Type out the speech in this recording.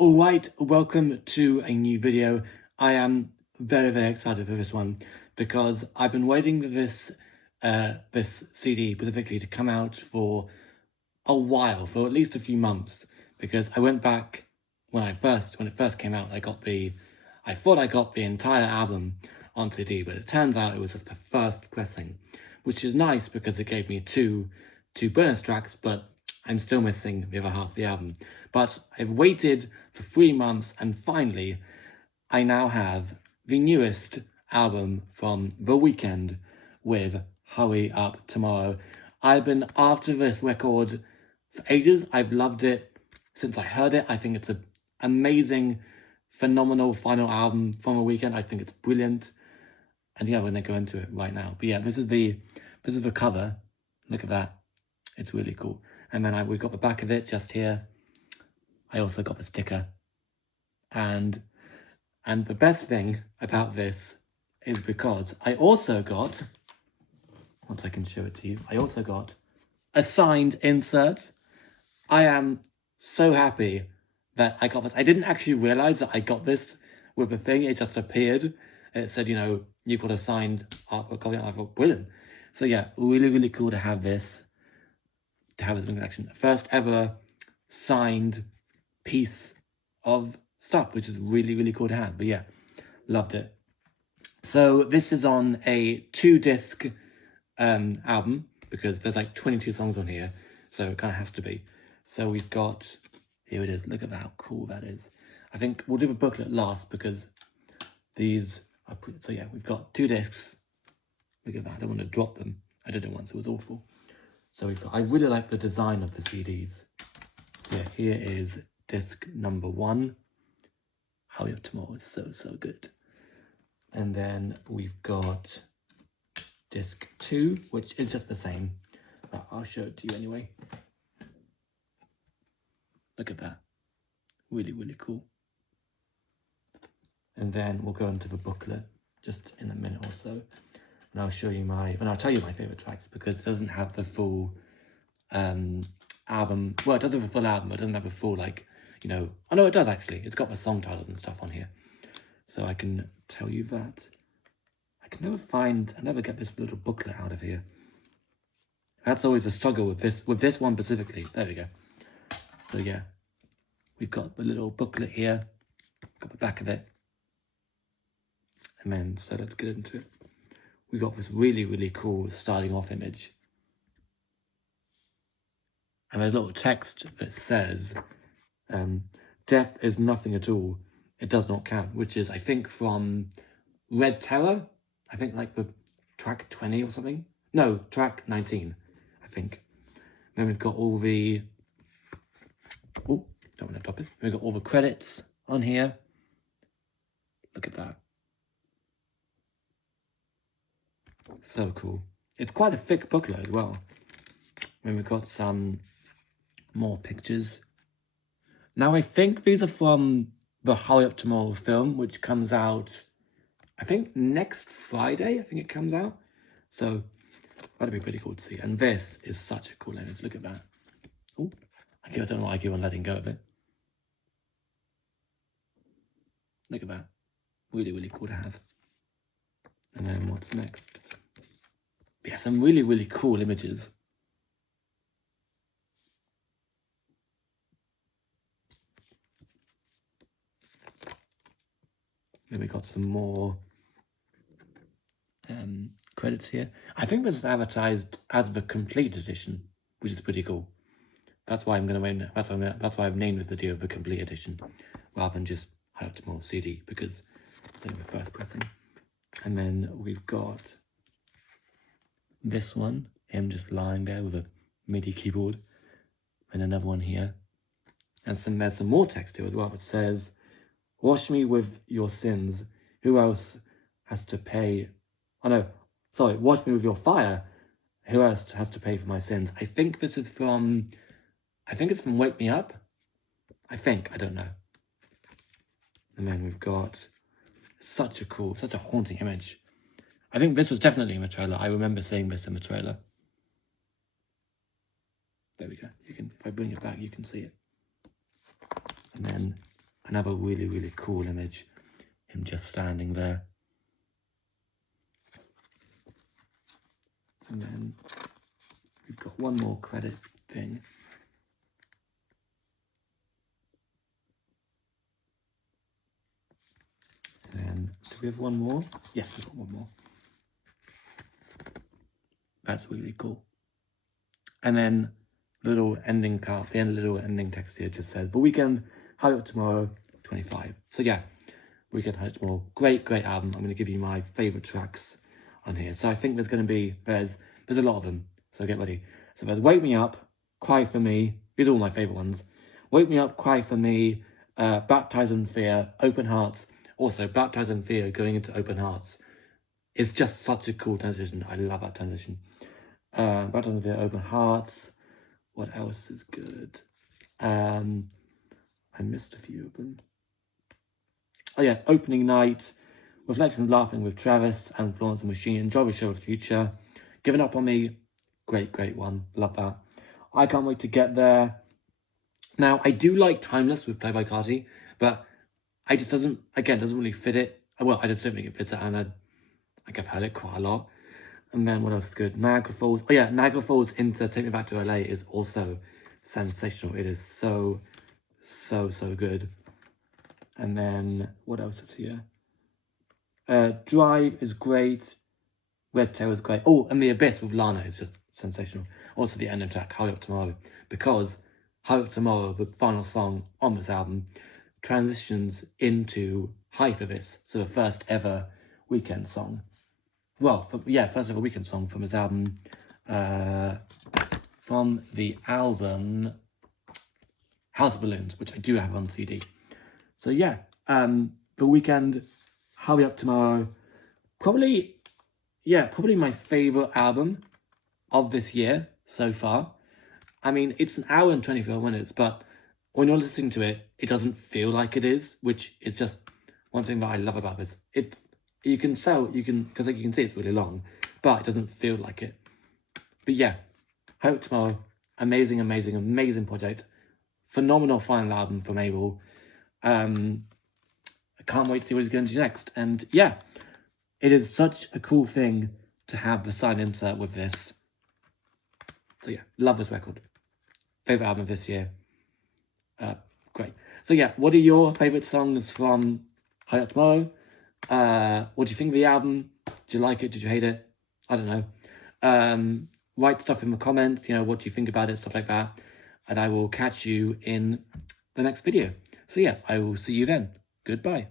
Alright, welcome to a new video. I am very excited for this one because I've been waiting for this CD specifically to come out for a while, for at least a few months, because I went back when it first came out. I thought I got the entire album on CD, but it turns out it was just the first pressing, which is nice because it gave me two bonus tracks, but I'm still missing the other half of the album. But I've waited for 3 months, and finally, I now have the newest album from The Weeknd with Hurry Up Tomorrow. I've been after this record for ages. I've loved it since I heard it. I think it's an amazing, phenomenal final album from The Weeknd. I think it's brilliant. And yeah, we're going to go into it right now. But yeah, this is the cover. Look at that. It's really cool. And then we've got the back of it just here. I also got the sticker. And the best thing about this is because I also got, once I can show it to you, I also got a signed insert. I am so happy that I got this. I didn't actually realize that I got this with the thing. It just appeared. It said, you know, you've got a signed artwork copy. I thought, brilliant. So yeah, really cool to have this. To have this in collection. First ever signed piece of stuff, which is really cool to have. But yeah, loved it. So this is on a 2-disc album, because there's like 22 songs on here, so it kind of has to be. So we've got, here it is. Look at how cool that is. I think we'll do the booklet last because these are pretty. So yeah, we've got 2 discs. Look at that. I don't want to drop them. I did it once. It was awful. So we've got, I really like the design of the CDs. So yeah, here is disc number 1. Hurry Up Tomorrow is so good. And then we've got disc 2, which is just the same, but I'll show it to you anyway. Look at that. Really cool. And then we'll go into the booklet just in a minute or so. And I'll show you I'll tell you my favourite tracks, because it doesn't have the full album. Well, it does have a full album, but it doesn't have a full, like, you know. Oh no, it does actually. It's got the song titles and stuff on here. So I can tell you that. I never get this little booklet out of here. That's always a struggle with this one specifically. There we go. So yeah, we've got the little booklet here. Got the back of it. And then, so let's get into it. We got this really cool starting off image. And there's a little text that says, death is nothing at all. It does not count, which is, I think, from Red Terror. I think like the track 20 or something. No, track 19, I think. Then we've got all the, oh, don't want to drop it. We've got all the credits on here. Look at that. So cool. It's quite a thick booklet as well. And we've got some more pictures. Now I think these are from the Hurry Up Tomorrow film, which comes out, I think, next Friday. I think it comes out. So that'd be pretty cool to see. And this is such a cool image. Look at that. Oh, I don't know why I keep on letting go of it. Look at that. Really cool to have. And then what's next? Yeah, some really cool images. Then we got some more credits here. I think this is advertised as the complete edition, which is pretty cool. That's why that's why I've named the video the complete edition, rather than just Hurry Up Tomorrow CD, because it's only the first pressing. And then we've got this one, him just lying there with a MIDI keyboard, and another one here. And there's some more text here as well. It says, wash me with your sins. Who else has to pay? Oh no, sorry, wash me with your fire. Who else has to pay for my sins? I think this is from, I think it's from Wake Me Up. I don't know. And then we've got such a haunting image. I think this was definitely in the trailer. I remember seeing this in the trailer. There we go. If I bring it back, you can see it. And then another really, really cool image. Him just standing there. And then we've got one more credit thing. And then, do we have one more? Yes, we've got one more. That's really cool. And then little ending card, the little ending text here just says, "The Weeknd, High Up Tomorrow, 25." So yeah, Weeknd, High Up Tomorrow, great album. I'm going to give you my favourite tracks on here. So I think there's going to be, there's a lot of them, so get ready. So there's Wake Me Up, Cry For Me, these are all my favourite ones. Wake Me Up, Cry For Me, Baptized in Fear, Open Hearts. Also, Baptized in Fear going into Open Hearts is just such a cool transition. I love that transition. Baptized in Fear, Open Hearts. What else is good? I missed a few of them. Oh yeah, Opening Night, Reflections Laughing with Travis and Florence and Machine, Enjoy the Show of the Future, Giving Up on Me, great one, love that. I Can't Wait to Get There. Now, I do like Timeless with Playboy Carti, but I just doesn't really fit it. Well, I just don't think it fits it, and I've heard it quite a lot. And then what else is good? Niagara Falls. Oh yeah, Niagara Falls into Take Me Back to LA is also sensational. It is so good. And then what else is here? Drive is great. Red Tail is great. Oh, and The Abyss with Lana is just sensational. Also the ending track, Hurry Up Tomorrow, because Hurry Up Tomorrow, the final song on this album, transitions into High For This, so the first ever Weeknd song. Well, first ever Weeknd song from his album, House of Balloons, which I do have on CD. So yeah, The Weeknd, Hurry Up Tomorrow, probably my favourite album of this year so far. I mean, it's an hour and 24 minutes, but when you're listening to it, it doesn't feel like it is, which is just one thing that I love about this. You can see it's really long, but it doesn't feel like it. But yeah, Hope Tomorrow, amazing project. Phenomenal final album from Abel. I can't wait to see what he's going to do next. And yeah, it is such a cool thing to have the side insert with this. So yeah, love this record. Favourite album of this year. Great. So yeah, what are your favourite songs from High Up Tomorrow? What do you think of the album? Did you like it? Did you hate it? I don't know. Write stuff in the comments, what do you think about it, stuff like that. And I will catch you in the next video. So yeah, I will see you then. Goodbye.